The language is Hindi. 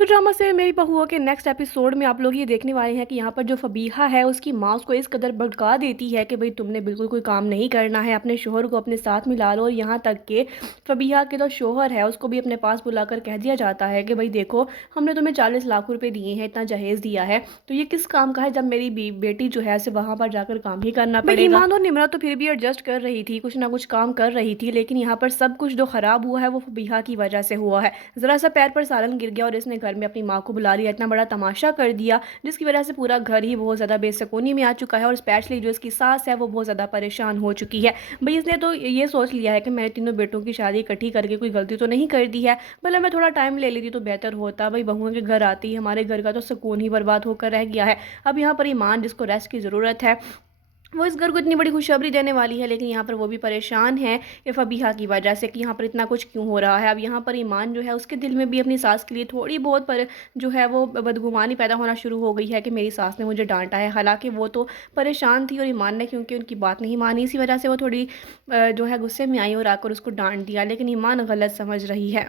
तो ड्रामा से मेरी बहुआ के नेक्स्ट एपिसोड में आप लोग ये देखने वाले हैं कि यहाँ पर जो फबीहा है उसकी माँ उसको इस कदर भड़का देती है कि भाई तुमने बिल्कुल कोई काम नहीं करना है, अपने शोहर को अपने साथ मिला लो। और यहाँ तक कि फबीहा के जो शोहर है उसको भी अपने पास बुलाकर कह दिया जाता है कि भाई देखो, हमने तुम्हें 40 लाख रुपए दिए हैं, इतना जहेज दिया है, तो ये किस काम का है जब मेरी बेटी जो है उसे वहां पर जाकर काम ही करना पड़ेगा। ईमान और निम्रा तो फिर भी एडजस्ट कर रही थी, कुछ ना कुछ काम कर रही थी, लेकिन यहाँ पर सब कुछ जो खराब हुआ है वो फबीहा की वजह से हुआ है। जरा सा पैर पर सालन गिर गया और इसने घर में अपनी माँ को बुला लिया, इतना बड़ा तमाशा कर दिया जिसकी वजह से पूरा घर ही बहुत ज़्यादा बेसुकूनी में आ चुका है। और स्पेशली जो इसकी सास है वो बहुत ज़्यादा परेशान हो चुकी है। भाई इसने तो ये सोच लिया है कि मैंने तीनों बेटों की शादी इकट्ठी करके कोई गलती तो नहीं कर दी है, भले मैं थोड़ा टाइम ले लेती तो बेहतर होता। भाई बहुओं के घर आती हमारे घर का तो सुकून ही बर्बाद होकर रह गया है। अब यहाँ पर ईमान जिसको रेस्ट की ज़रूरत है वो इस घर को इतनी बड़ी खुशखबरी देने वाली है, लेकिन यहाँ पर वो भी परेशान है ये फबीहा की वजह से कि यहाँ पर इतना कुछ क्यों हो रहा है। अब यहाँ पर ईमान जो है उसके दिल में भी अपनी सास के लिए थोड़ी बहुत पर जो है वो बदगुमानी पैदा होना शुरू हो गई है कि मेरी सास ने मुझे डांटा है। हालांकि वो तो परेशान थी और ईमान ने क्योंकि उनकी बात नहीं मानी, इसी वजह से वो थोड़ी जो है गुस्से में आई और आकर उसको डांट दिया, लेकिन ईमान गलत समझ रही है।